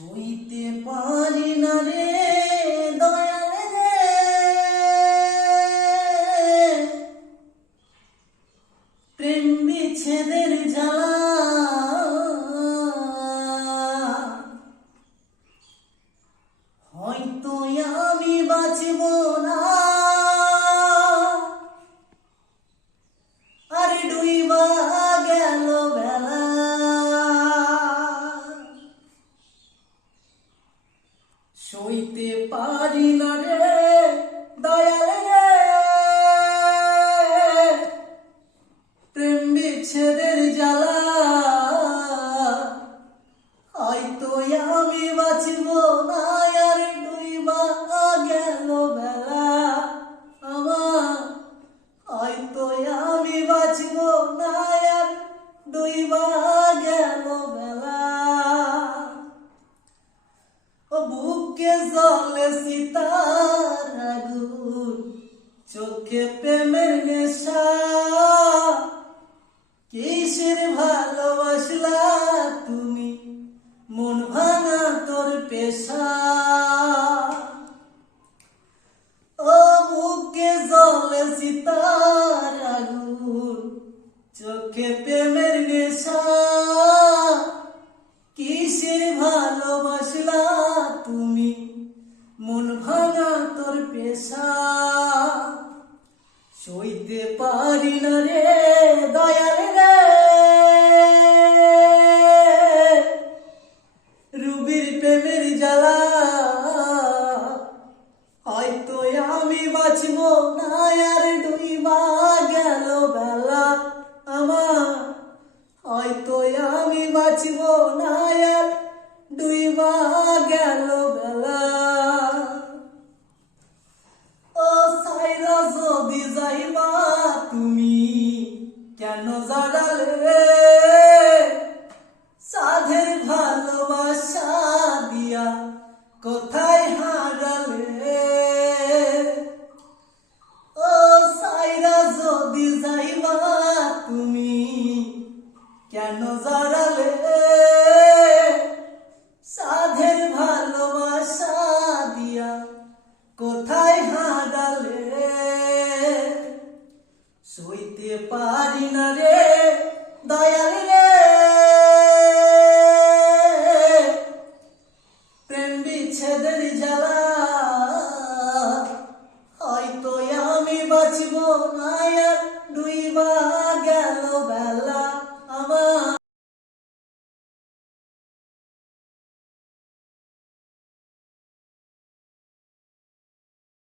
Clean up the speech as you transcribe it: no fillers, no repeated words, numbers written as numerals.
সইতে পারি না রে দয়াল রে, প্রেম বিচ্ছেদের জ্বালা। হয়তো আমি বাঁচব না, আর ডুইবা গেল বেলা। সইতে পারি না রে দয়াল রে, প্রেম বিচ্ছেদের জ্বালা। হয়তো আমি বাঁচব না, আর ডুইবা গেল বেলা আমার। হয়তো আমি বাঁচব না, আর ডুইবা গেল বেলা। ও বুকে জ্বলে সীতার আগুন, চোখে প্রেমের নেশা। কিসের ভালোবাসলা তুমি, মন ভাঙা তোর পেশা। ও বুকে জ্বলে সীতার আগুন, চোখে প্রেমের নেশা। কিসের ভালোবাসলা তুমি, মন ভাঙা তোর পেশা। সইতে পারি না রে দয়াল রে, রুবির প্রেমের জ্বালা। হয়তো আমি বাঁচব না, আর ডুইবা গেল বেলা আমার। হয়তো আমি বাঁচব না, আর ডুইবা